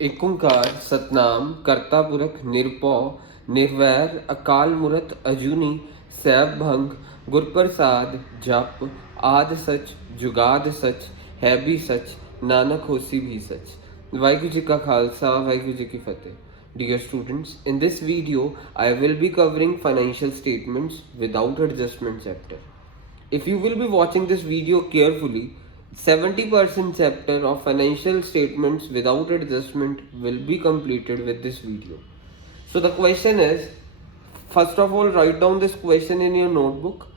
एक ओंकार सतनाम करता पुरख निरपौ निर्वैर अकाल मूरत अजूनी सैब भंग गुरप्रसाद जप आद सच जुगाद सच है भी सच नानक होसी भी सच। वाहिगुरू जी का खालसा वाहिगुरू जी की फतेह। Dear students, in this video I will be covering financial statements without adjustment chapter. If you will be watching this video carefully, 70% chapter of financial statements without adjustment will be completed with this video. So the question is, first of all write down this question in your notebook,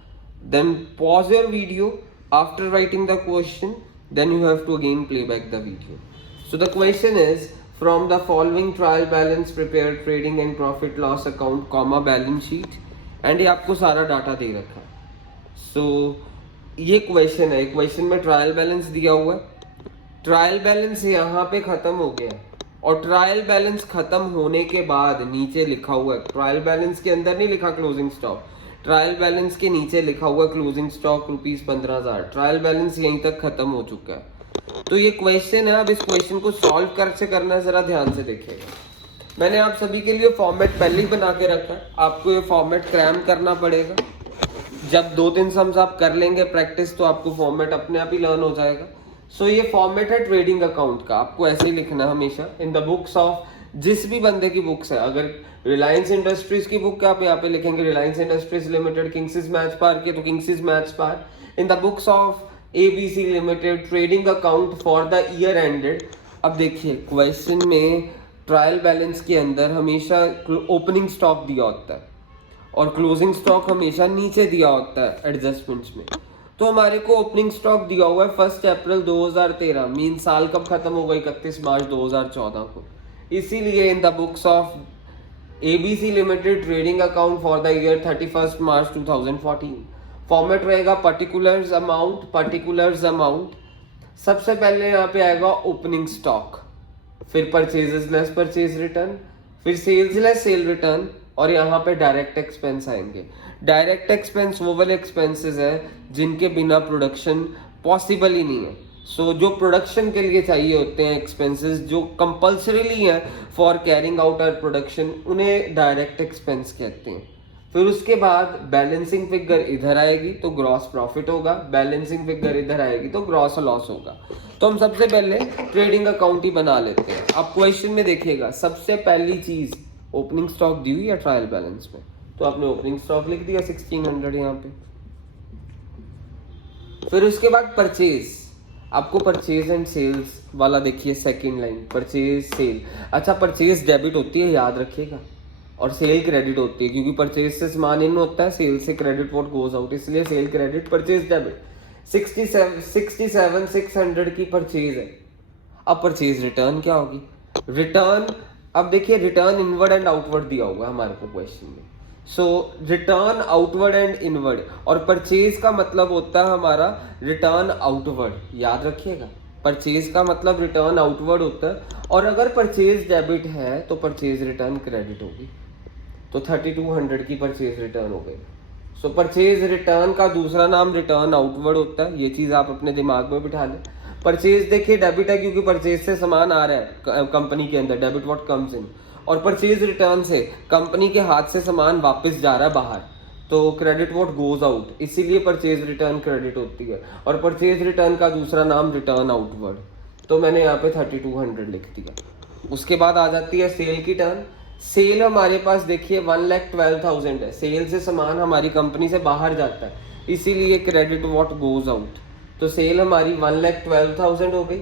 then pause your video. After writing the question, then you have to again play back the video. So the question is, from the following trial balance prepare trading and profit loss account comma balance sheet, and ये आपको सारा data दे रखा है। सो ये question है, question में trial balance दिया हुआ है, ट्रायल बैलेंस यहाँ पे खत्म हो गया और ट्रायल बैलेंस खत्म होने के बाद नीचे लिखा हुआ है, ट्रायल बैलेंस के अंदर नहीं लिखा क्लोजिंग स्टॉक, ट्रायल बैलेंस के नीचे लिखा हुआ क्लोजिंग स्टॉक ₹15,000। ट्रायल बैलेंस यहीं तक खत्म हो चुका है। तो ये क्वेश्चन है, अब इस क्वेश्चन को सॉल्व कैसे करना है जरा ध्यान से देखिएगा। मैंने आप सभी के लिए फॉर्मेट पहले ही बना के रखा है, आपको ये फॉर्मेट क्रैम करना पड़ेगा। जब 2-3 सम्स आप कर लेंगे प्रैक्टिस तो आपको फॉर्मेट अपने आप ही लर्न हो जाएगा। सो ये फॉर्मेट है ट्रेडिंग अकाउंट का, आपको ऐसे ही लिखना है हमेशा इन द बुक्स ऑफ, जिस भी बंदे की बुक्स है। अगर रिलायंस इंडस्ट्रीज की बुक है आप यहाँ पे लिखेंगे रिलायंस इंडस्ट्रीज लिमिटेड किंग्सिस मैच पार की, तो किंग्सिस मैच पार। In the books of ABC limited trading account for the year ended. अब देखिए क्वेश्चन में ट्रायल बैलेंस के अंदर हमेशा ओपनिंग स्टॉक दिया होता है और क्लोजिंग स्टॉक हमेशा नीचे दिया होता है एडजस्टमेंट्स में। तो हमारे को ओपनिंग स्टॉक दिया हुआ है 1 अप्रैल 2013, मीन साल कब खत्म होगा, 31 मार्च 2014 को। इसीलिए इन the books of ABC limited trading account for the year 31 March 2014 format रहेगा पर्टिकुलर्स अमाउंट। सबसे पहले यहाँ पे आएगा ओपनिंग स्टॉक, फिर परचेजेस लेस परचेज रिटर्न, फिर सेल्स लेस सेल रिटर्न, और यहाँ पे डायरेक्ट एक्सपेंस आएंगे। डायरेक्ट एक्सपेंस वो वाले एक्सपेंसेस है जिनके बिना प्रोडक्शन पॉसिबल ही नहीं है। सो जो प्रोडक्शन के लिए चाहिए होते हैं एक्सपेंसेस, जो कंपल्सरीली हैं for carrying out our production, उन्हें डायरेक्ट एक्सपेंस कहते हैं। फिर उसके बाद बैलेंसिंग फिगर इधर आएगी तो ग्रॉस प्रॉफिट होगा, बैलेंसिंग फिगर इधर आएगी तो ग्रॉस लॉस होगा। तो हम सबसे पहले ट्रेडिंग अकाउंट ही बना लेते हैं। अब क्वेश्चन में देखिएगा, सबसे पहली चीज ओपनिंग स्टॉक दी हुई है ट्रायल बैलेंस में, तो आपने ओपनिंग स्टॉक लिख दिया 1600 यहाँ पे। फिर उसके बाद परचेज, आपको परचेज एंड सेल्स वाला देखिए सेकंड लाइन, परचेज सेल। अच्छा परचेज डेबिट होती है याद रखिएगा, और सेल क्रेडिट होती है, क्योंकि परचेज से सामान इन होता है, सेल से क्रेडिट व्हाट गोज आउट, इसलिए सेल क्रेडिट परचेज डेबिट। 67,600 की परचेज है। अब परचेज रिटर्न क्या होगी, रिटर्न, अब देखिए रिटर्न इनवर्ड एंड आउटवर्ड दिया हुआ है हमारे को क्वेश्चन में। सो रिटर्न आउटवर्ड एंड इनवर्ड, और परचेज का मतलब होता है हमारा रिटर्न आउटवर्ड, याद रखिएगा। परचेज का मतलब रिटर्न आउटवर्ड होता है, और अगर परचेज डेबिट है तो परचेज रिटर्न क्रेडिट होगी। तो 3200 की परचेज रिटर्न हो गई। सो परचेज रिटर्न का दूसरा नाम रिटर्न आउटवर्ड होता है, ये चीज आप अपने दिमाग में बिठा लें। परचेज देखिए डेबिट है क्योंकि परचेज से सामान आ रहा है कंपनी के अंदर, डेबिट व्हाट कम्स इन, और परचेज रिटर्न से कंपनी के हाथ से सामान वापस जा रहा है बाहर, तो क्रेडिट व्हाट गोज आउट, इसीलिए परचेज रिटर्न क्रेडिट होती है। और परचेज रिटर्न का दूसरा नाम रिटर्न आउटवर्ड, तो मैंने यहाँ पे 3200 लिख दिया। उसके बाद आ जाती है सेल की टर्न। सेल हमारे पास देखिए 1,12,000 है, सेल से सामान हमारी कंपनी से बाहर जाता है, इसीलिए क्रेडिट व्हाट गोज आउट, तो सेल हमारी 1,12,000 हो गई।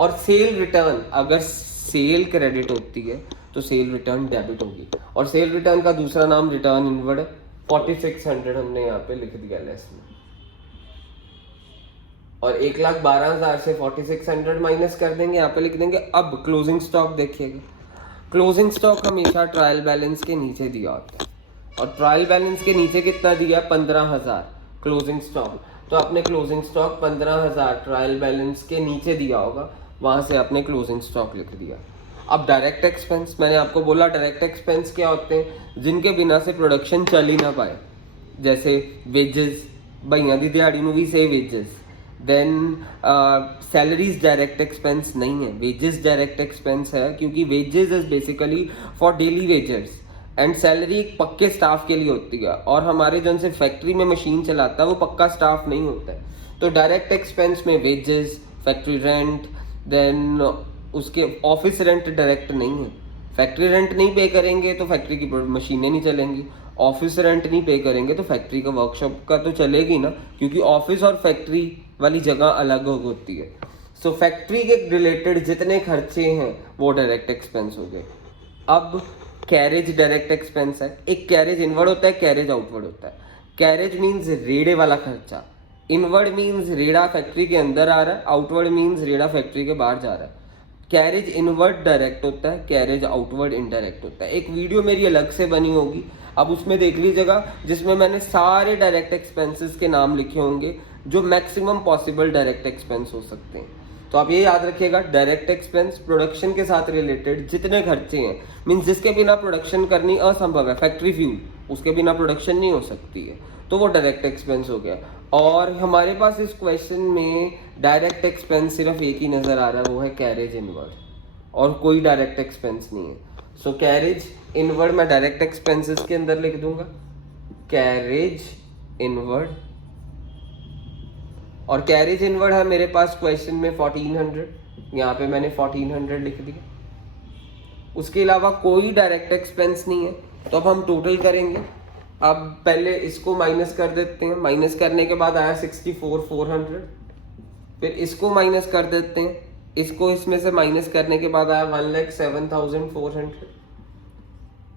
और सेल रिटर्न, अगर सेल क्रेडिट होती है तो सेल रिटर्न डेबिट होगी, और सेल रिटर्न का दूसरा नाम रिटर्न इनवर्ड है। 4600 हमने यहाँ पे लिख दिया लेस में, और 1,12,000 से 4600 माइनस कर देंगे, यहाँ पे लिख देंगे। अब क्लोजिंग स्टॉक देखिएगा, क्लोजिंग स्टॉक हमेशा ट्रायल बैलेंस के नीचे दिया होता है, और ट्रायल बैलेंस के नीचे कितना दिया, 15,000 क्लोजिंग स्टॉक। तो आपने क्लोजिंग स्टॉक 15,000 ट्रायल बैलेंस के नीचे दिया होगा, वहां से आपने क्लोजिंग स्टॉक लिख दिया। अब डायरेक्ट एक्सपेंस, मैंने आपको बोला डायरेक्ट एक्सपेंस क्या होते हैं, जिनके बिना से प्रोडक्शन चल ही ना पाए, जैसे वेजेस, भैया दी दिहाड़ी में भी से wages, then salaries direct expense नहीं है, वेजेस डायरेक्ट एक्सपेंस है, क्योंकि wages is basically for daily wages and salary एक पक्के स्टाफ के लिए होती है, और हमारे जन से फैक्ट्री में मशीन चलाता है वो पक्का स्टाफ नहीं होता है। तो डायरेक्ट एक्सपेंस में वेजेस, फैक्ट्री रेंट, देन उसके ऑफिस रेंट डायरेक्ट नहीं है। फैक्ट्री रेंट नहीं पे करेंगे तो फैक्ट्री की मशीनें नहीं चलेंगी, ऑफिस रेंट नहीं पे करेंगे तो फैक्ट्री का वर्कशॉप का तो चलेगी ना, क्योंकि ऑफिस और फैक्ट्री वाली जगह अलग होती है। सो फैक्ट्री के रिलेटेड जितने खर्चे हैं वो डायरेक्ट एक्सपेंस हो गए। अब कैरेज डायरेक्ट एक्सपेंस है। एक कैरेज इनवर्ड होता है, कैरेज आउटवर्ड होता है। कैरेज मीन्स रेड़े वाला खर्चा, इनवर्ड मीन्स रेड़ा फैक्ट्री के अंदर आ रहा है, आउटवर्ड मीन्स रेड़ा फैक्ट्री के बाहर जा रहा है। कैरेज इनवर्ड डायरेक्ट होता है, कैरेज आउटवर्ड इनडायरेक्ट होता है। एक वीडियो मेरी अलग से बनी होगी, अब उसमें देख लीजिएगा, जिसमें मैंने सारे डायरेक्ट एक्सपेंसेस के नाम लिखे होंगे जो मैक्सिमम पॉसिबल डायरेक्ट एक्सपेंस हो सकते हैं। तो आप ये याद रखिएगा, डायरेक्ट एक्सपेंस प्रोडक्शन के साथ रिलेटेड जितने खर्चे हैं, मीन्स जिसके बिना प्रोडक्शन करनी असंभव है, फैक्ट्री फ्यूल, उसके बिना प्रोडक्शन नहीं हो सकती है, तो वो डायरेक्ट एक्सपेंस हो गया। और हमारे पास इस क्वेश्चन में डायरेक्ट एक्सपेंस सिर्फ एक ही नजर आ रहा है, वो है कैरेज इनवर्ड, और कोई डायरेक्ट एक्सपेंस नहीं है। सो कैरेज इनवर्ड मैं डायरेक्ट एक्सपेंसेस के अंदर लिख दूंगा, कैरेज इनवर्ड, और कैरेज इनवर्ड है मेरे पास क्वेश्चन में 1400, यहाँ पे मैंने 1400 लिख दिया। उसके अलावा कोई डायरेक्ट एक्सपेंस नहीं है, तो अब हम टोटल करेंगे। अब पहले इसको माइनस कर देते हैं, माइनस करने के बाद आया 64,400, फिर इसको माइनस कर देते हैं, इसको इसमें से माइनस करने के बाद आया 1,07,400।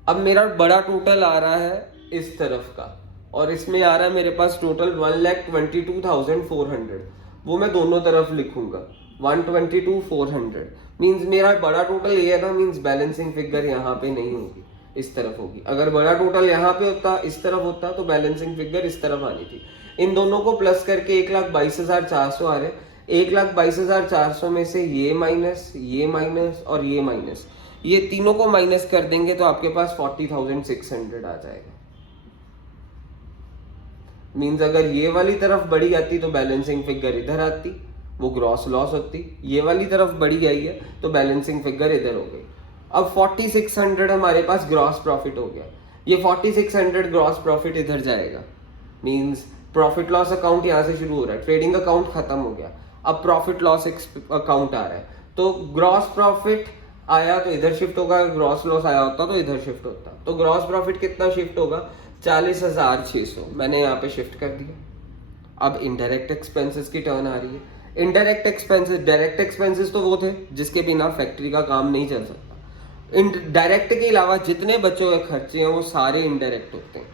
अब मेरा बड़ा टोटल आ रहा है इस तरफ का, और इसमें आ रहा है मेरे पास टोटल 1,22,400, वो मैं दोनों तरफ लिखूंगा 122,400। मीन्स मेरा बड़ा टोटल ये है ना, मीन्स बैलेंसिंग फिगर यहाँ पे नहीं होगी, इस तरफ होगी। अगर बड़ा टोटल यहाँ पे होता, इस तरफ होता, तो बैलेंसिंग फिगर इस तरफ आनी थी। इन दोनों को प्लस करके 1,22,400 आ रहे। 1,22,400 में से ये माइनस और ये माइनस, ये तीनों को माइनस कर देंगे तो आपके पास 40,600 आ जाएगा। मीन्स अगर ये वाली तरफ बढ़ी आती तो बैलेंसिंग फिगर इधर आती, वो ग्रॉस लॉस होती। ये वाली तरफ बढ़ी आई है तो बैलेंसिंग फिगर इधर हो गई। अब 4600 हमारे पास ग्रॉस प्रॉफिट हो गया। ये 4600 ग्रॉस प्रॉफिट इधर जाएगा, मीन्स प्रॉफिट लॉस अकाउंट यहाँ से शुरू हो रहा है, ट्रेडिंग अकाउंट खत्म हो गया, अब प्रॉफिट लॉस अकाउंट आ रहा है। तो ग्रॉस प्रॉफिट आया तो इधर शिफ्ट होगा, ग्रॉस लॉस आया होता तो इधर शिफ्ट होता। तो ग्रॉस प्रॉफिट कितना शिफ्ट होगा, 40,600 मैंने यहाँ पे शिफ्ट कर दिया। अब इनडायरेक्ट एक्सपेंसेस की टर्न आ रही है। इनडायरेक्ट एक्सपेंसेस, डायरेक्ट एक्सपेंसेस तो वो थे जिसके बिना फैक्ट्री का काम नहीं चल सकता। डायरेक्ट के अलावा जितने बचे हुए खर्चे हैं वो सारे इनडायरेक्ट होते हैं।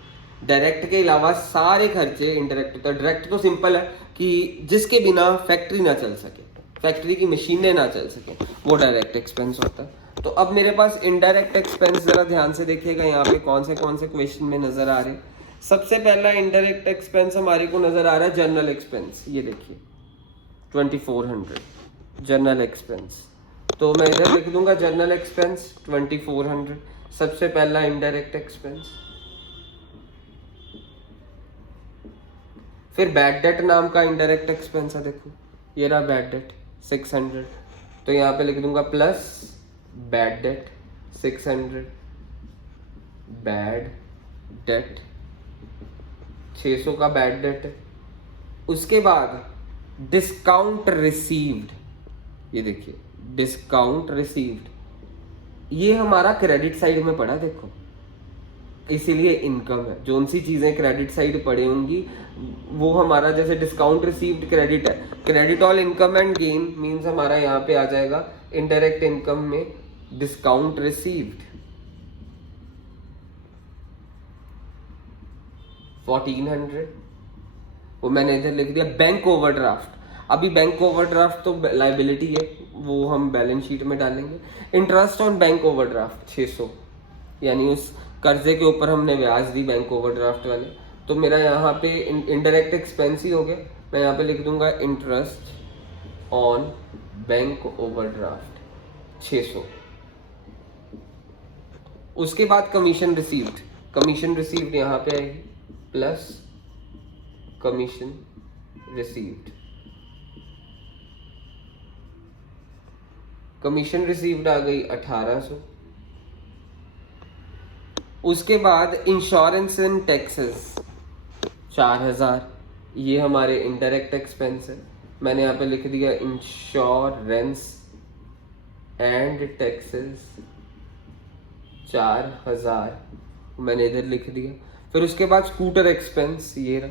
डायरेक्ट के अलावा सारे खर्चे इनडायरेक्ट होते हैं। डायरेक्ट तो सिंपल है कि जिसके बिना फैक्ट्री ना चल सके, फैक्ट्री की मशीनें ना चल सके, वो डायरेक्ट एक्सपेंस होता है। तो अब मेरे पास इनडायरेक्ट एक्सपेंस, जरा ध्यान से देखिएगा यहाँ पे कौन से क्वेश्चन में नजर आ रहे हैं। सबसे पहला इनडायरेक्ट एक्सपेंस हमारे को नजर आ रहा है जनरल एक्सपेंस। ये देखिए 2400 जनरल एक्सपेंस, तो मैं इधर लिख दूंगा जनरल एक्सपेंस 2400, सबसे पहला इनडायरेक्ट एक्सपेंस। फिर बैड डेट नाम का इनडायरेक्ट एक्सपेंस है, देखो ये रहा बैड डेट 600, तो यहाँ पे लिख दूंगा plus bad debt 600, bad debt 600 का बैड डेट है। उसके बाद डिस्काउंट रिसीव्ड, ये देखिए डिस्काउंट रिसीव्ड, ये हमारा क्रेडिट साइड में पड़ा, देखो इसीलिए इनकम है। जो सी चीजें क्रेडिट साइड पड़ी होंगी वो हमारा, जैसे डिस्काउंट रिसीव्ड क्रेडिट है, credit all income and gain means हमारा यहाँ पे आ जाएगा इनडायरेक्ट इनकम में डिस्काउंट रिसीव्ड 1400, वो मैंने इधर लिख दिया। बैंक ओवरड्राफ्ट, अभी बैंक ओवरड्राफ्ट तो लाइबिलिटी है, वो हम बैलेंस शीट में डालेंगे। इंटरेस्ट ऑन बैंक ओवरड्राफ्ट 600, यानी उस कर्जे के ऊपर हमने ब्याज दी बैंक ओवरड्राफ्ट वाले, तो मेरा यहाँ पे इनडायरेक्ट एक्सपेंस ही हो गया। मैं यहाँ पे लिख दूंगा इंटरेस्ट ऑन बैंक ओवरड्राफ्ट 600। उसके बाद कमीशन रिसीव्ड, कमीशन रिसीव्ड यहाँ पे आएगी plus commission received commission received आ गई 1800। उसके बाद इंश्योरेंस एंड टैक्सेस 4000, ये हमारे इनडायरेक्ट एक्सपेंस है। मैंने यहाँ पे लिख दिया इंश्योरेंस एंड टैक्सेस 4000, मैंने इधर लिख दिया। फिर उसके बाद स्कूटर एक्सपेंस, ये रहा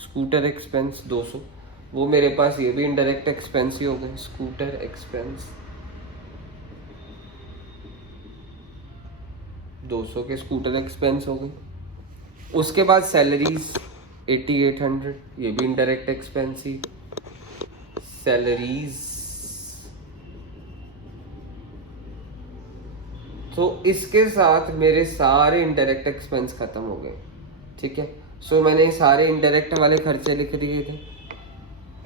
स्कूटर एक्सपेंस 200, वो मेरे पास ये भी इनडायरेक्ट एक्सपेंस ही हो गए। स्कूटर एक्सपेंस 200 के स्कूटर एक्सपेंस हो गए। उसके बाद सैलरीज 8800, ये भी इनडायरेक्ट एक्सपेंस ही। सैलरीज, तो इसके साथ मेरे सारे इनडायरेक्ट एक्सपेंस खत्म हो गए। ठीक है, सो मैंने सारे इनडायरेक्ट वाले खर्चे लिख दिए थे।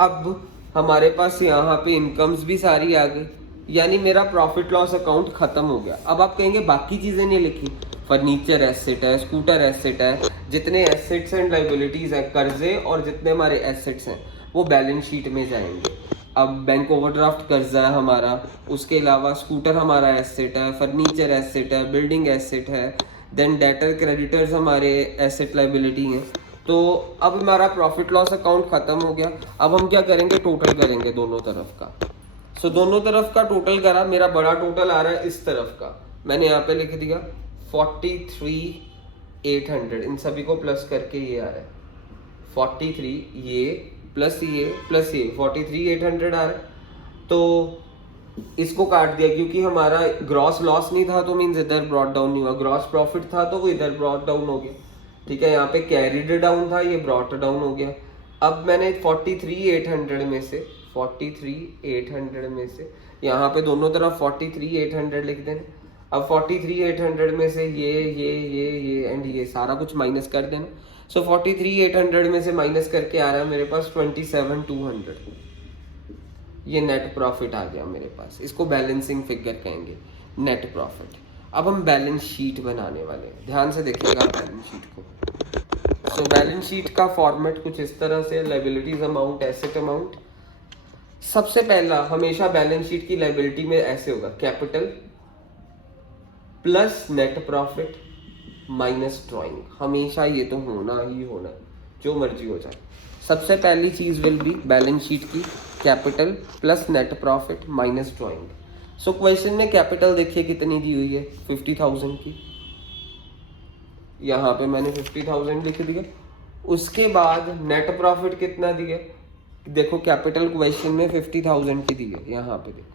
अब हमारे पास यहाँ पे इनकम्स भी सारी आ गई, यानी मेरा प्रॉफिट लॉस अकाउंट खत्म हो गया। अब आप कहेंगे बाकी चीजें नहीं लिखी, फर्नीचर एसेट है, स्कूटर एसेट है, जितने एसेट्स एंड लाइबिलिटीज हैं, कर्जे और जितने हमारे एसेट्स हैं वो बैलेंस शीट में जाएंगे। अब बैंक ओवरड्राफ्ट कर्जा है हमारा, उसके अलावा स्कूटर हमारा एसेट है, फर्नीचर एसेट है, बिल्डिंग एसेट है, देन डेटर क्रेडिटर्स हमारे एसेट लाइबिलिटी हैं। तो अब हमारा प्रॉफिट लॉस अकाउंट खत्म हो गया। अब हम क्या करेंगे, टोटल करेंगे दोनों तरफ का। सो दोनों तरफ का टोटल करा, मेरा बड़ा टोटल आ रहा है इस तरफ का, मैंने यहाँ पे लिख दिया 43,800, इन सभी को प्लस करके ये आ रहा है 43, ये प्लस ये 43,800 आ रहा है। तो इसको काट दिया, क्योंकि हमारा ग्रॉस लॉस नहीं था तो मीन्स इधर ब्रॉट डाउन नहीं हुआ, ग्रॉस प्रॉफिट था तो वो इधर ब्रॉट डाउन हो गया। ठीक है, यहाँ पे कैरिड डाउन था, ये ब्रॉट डाउन हो गया। अब मैंने 43,800 में से 43,800 में से यहाँ पे दोनों तरफ 43,800 लिख देना। अब 43,800 में से ये एंड ये सारा कुछ माइनस कर देना। सो 43,800 में से माइनस करके आ रहा है मेरे पास 27,200, ये नेट प्रॉफिट आ गया मेरे पास। इसको बैलेंसिंग फिगर कहेंगे, नेट प्रॉफिट। अब हम बैलेंस शीट बनाने वाले हैं, ध्यान से देखिएगा बैलेंस शीट को। सो बैलेंस शीट का फॉर्मेट कुछ इस तरह से, लाइबिलिटीज अमाउंट, एसेट अमाउंट। सबसे पहला हमेशा बैलेंस शीट की लाइबिलिटी में ऐसे होगा, capital plus net profit minus drawing, हमेशा ये तो होना ही होना, जो मर्जी हो जाए। सबसे पहली चीज विल बी बैलेंस शीट की capital plus net profit minus drawing. So question में कैपिटल देखिए कितनी दी हुई है, 50,000 की, यहाँ पे मैंने 50,000 लिख दिया। उसके बाद नेट प्रॉफिट कितना दिया, देखो कैपिटल क्वेश्चन में 50,000 की दी है, यहाँ पे देखो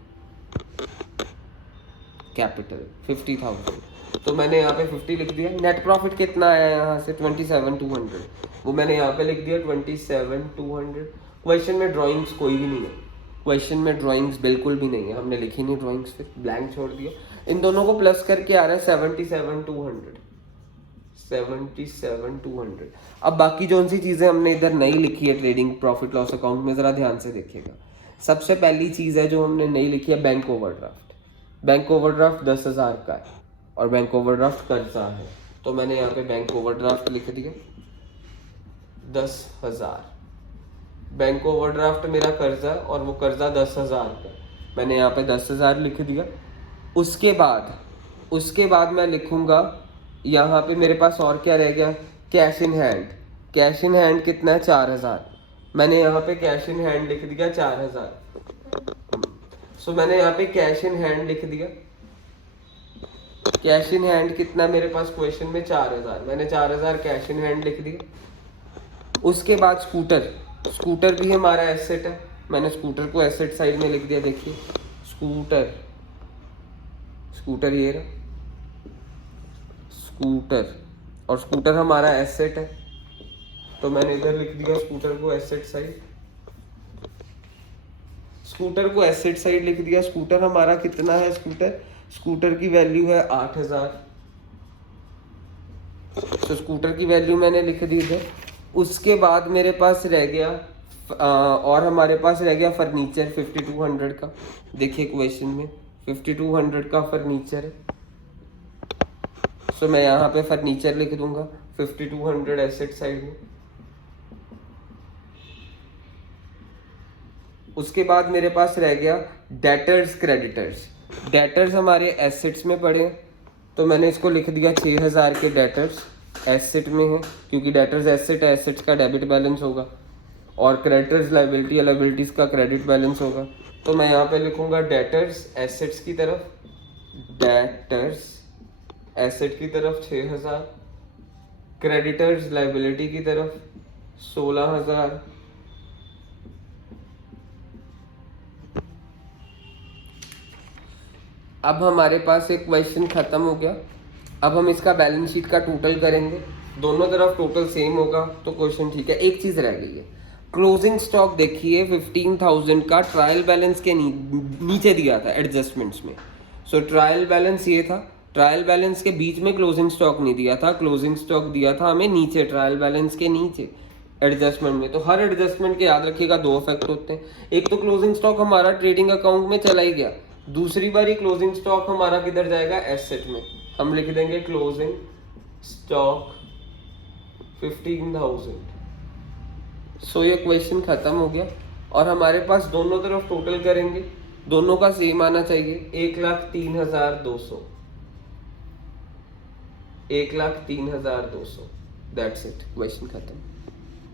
कैपिटल 50,000, तो मैंने यहाँ पे 50 लिख दिया। नेट प्रॉफिट कितना आया यहाँ से 27,200, वो मैंने यहाँ पे लिख दिया 27,200। क्वेश्चन में ड्राइंग्स कोई भी नहीं है, क्वेश्चन में ड्राइंग्स बिल्कुल भी नहीं है, हमने लिखी नहीं ड्राइंग्स, फिर ब्लैंक छोड़ दिया। इन दोनों को प्लस करके आ रहा है 77,200, 77,200। अब बाकी जो सी चीजें हमने इधर नहीं लिखी है ट्रेडिंग प्रॉफिट लॉस अकाउंट में, जरा ध्यान से देखिएगा। सबसे पहली चीज है जो हमने नहीं लिखी है, बैंक ओवरड्राफ्ट। बैंक ओवरड्राफ्ट 10,000 का है और बैंक ओवरड्राफ्ट कर्जा है, तो मैंने यहाँ पे बैंक ओवरड्राफ्ट लिख दिया 10,000। बैंक ओवरड्राफ्ट मेरा कर्जा और वो कर्जा 10,000 का, मैंने यहाँ पे 10,000 लिख दिया। उसके बाद मैं लिखूंगा यहाँ पे मेरे पास और क्या रह गया, cash in hand. Cash in hand कितना है 4,000, मैंने यहाँ पे कैश इन हैंड लिख दिया 4,000। सो मैंने यहाँ पे कैश इन हैंड लिख दिया। कैश इन हैंड कितना मेरे पास क्वेश्चन में 4,000, मैंने 4,000 कैश इन हैंड लिख दिया। उसके बाद स्कूटर भी हमारा एसेट है, मैंने स्कूटर को एसेट साइड में लिख दिया। देखिए स्कूटर ये रहा स्कूटर, और स्कूटर हमारा एसेट है, तो मैंने इधर लिख दिया स्कूटर को एसेट साइड। स्कूटर को एसेट साइड लिख दिया। स्कूटर हमारा कितना है, स्कूटर की वैल्यू है 8,000, तो स्कूटर की वैल्यू मैंने लिख दी है। उसके बाद मेरे पास रह गया और हमारे पास रह गया फर्नीचर 5200 का। देखिए क्वेश्चन में 5200 का फर्नीचर है, सो मैं यहाँ पे फर्नीचर लिख दूंगा 5200 एसेट साइड में। उसके बाद मेरे पास रह गया डेटर्स क्रेडिटर्स। डेटर्स हमारे एसेट्स में पड़े हैं, तो मैंने इसको लिख दिया 6000 के डेटर्स एसेट में है, क्योंकि डेटर्स एसेट है, एसेट्स का डेबिट बैलेंस होगा, और क्रेडिटर्स लाइबिलिटी है, लाइबिलिटीज का क्रेडिट बैलेंस होगा। तो मैं यहाँ पे लिखूंगा डेटर्स एसेट्स की तरफ, डेटर्स एसेट की तरफ 6000, क्रेडिटर्स लाइबिलिटी की तरफ 16000, अब हमारे पास एक क्वेश्चन खत्म हो गया। अब हम इसका बैलेंस शीट का टोटल करेंगे, दोनों तरफ टोटल सेम होगा तो क्वेश्चन ठीक है। एक चीज रह गई है, क्लोजिंग स्टॉक देखिए 15,000 का ट्रायल बैलेंस के नीचे दिया था एडजस्टमेंट्स में। सो ट्रायल बैलेंस ये था, ट्रायल बैलेंस के बीच में क्लोजिंग स्टॉक नहीं दिया था, क्लोजिंग स्टॉक दिया था हमें नीचे, ट्रायल बैलेंस के नीचे एडजस्टमेंट में। तो हर एडजस्टमेंट के याद रखिएगा दो इफेक्ट होते हैं, एक तो क्लोजिंग स्टॉक हमारा ट्रेडिंग अकाउंट में चला ही गया, दूसरी बार क्लोजिंग स्टॉक हमारा किधर जाएगा, एसेट में। हम लिख देंगे क्लोजिंग स्टॉक 15,000। सो ये क्वेश्चन खत्म हो गया, और हमारे पास दोनों तरफ टोटल करेंगे, दोनों का सेम आना चाहिए, 1,03,200, 1,03,200। दैट्स इट, क्वेश्चन खत्म।